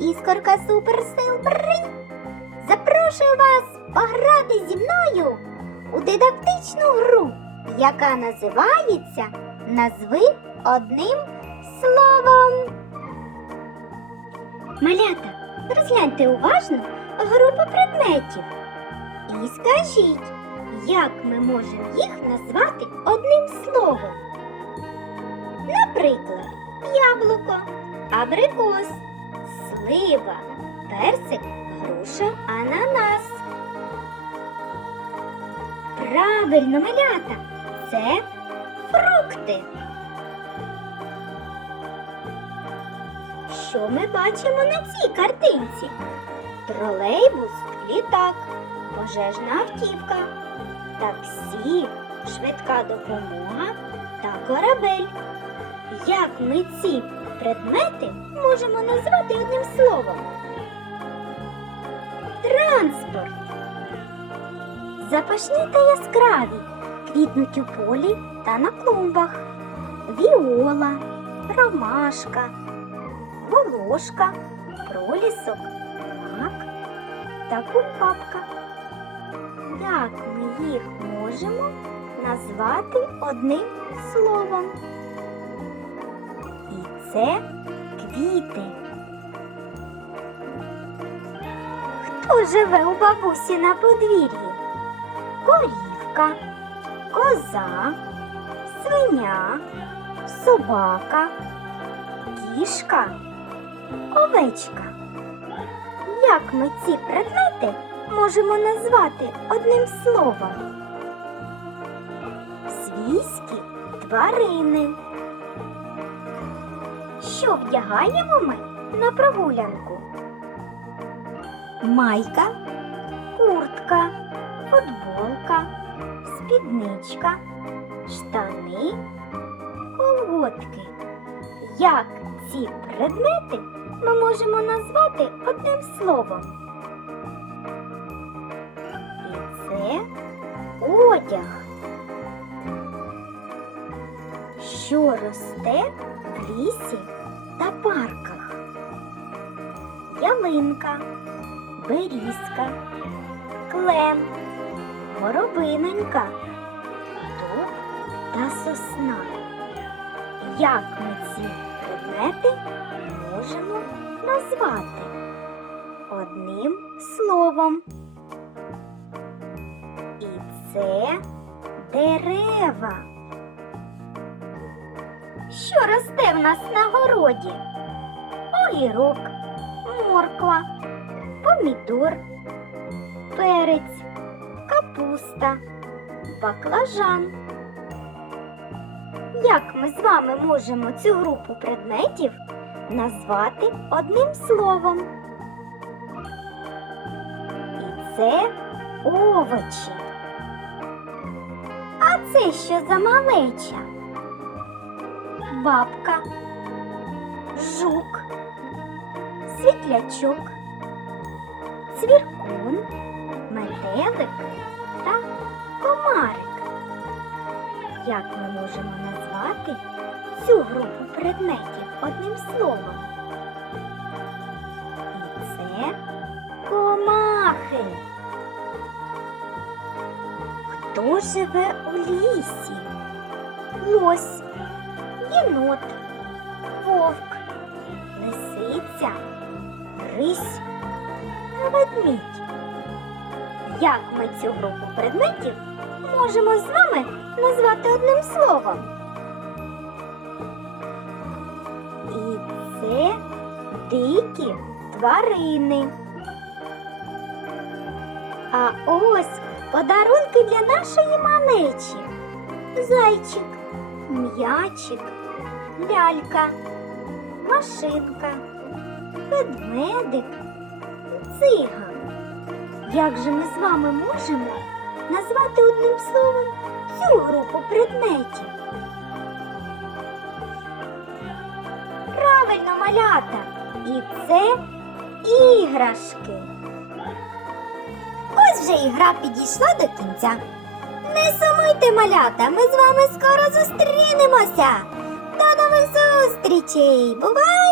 іскорка суперсил бринь. Запрошую вас пограти зі мною у дидактичну гру, яка називається Назви одним словом. Малята, розгляньте уважно групу предметів і скажіть, як ми можемо їх назвати одним словом. Наприклад, яблуко, абрикос, слива, персик, груша, ананас. Правильно, малята, це фрукти. Що ми бачимо на цій картинці? Тролейбус, літак, пожежна автівка, таксі, швидка допомога та корабель. Як ми ці предмети можемо назвати одним словом? Транспорт. Запашні та яскраві квітнуть у полі та на клумбах. Віола, ромашка, волошка, пролісок, мак та кульбабка. Як ми їх можемо назвати одним словом? Це квіти. Хто живе у бабусі на подвір'ї? Корівка, коза, свиня, собака, кішка, овечка. Як ми ці предмети можемо назвати одним словом? Свійські тварини. Що вдягаємо ми на прогулянку? Майка, куртка, футболка, спідничка, штани, колготки. Як ці предмети ми можемо назвати одним словом? І це одяг. Що росте в лісі та парках? Ялинка, берізка, клен, горобинонька, дуб та сосна. Як ми ці предмети можемо назвати одним словом? І це дерева. Що росте в нас на городі? Огірок, морква, помідор, перець, капуста, баклажан. Як ми з вами можемо цю групу предметів назвати одним словом? І це овочі. А це що за малеча? Бабка, жук, світлячок, цвіркун, метелик та комарик. Як ми можемо назвати цю групу предметів одним словом? І це комахи. Хто живе у лісі? Лось, єнот, вовк, лисиця, рись та ведмідь. Як ми цю групу предметів можемо з вами назвати одним словом? І це дикі тварини. А ось подарунки для нашої малечі. Зайчик, м'ячик, лялька, машинка, ведмедик, циган. Як же ми з вами можемо назвати одним словом цю групу предметів? Правильно, малята! І це іграшки. Ось вже ігра підійшла до кінця. Не сумуйте, малята, ми з вами скоро зустрінемося. Зустрічей! Бувайте!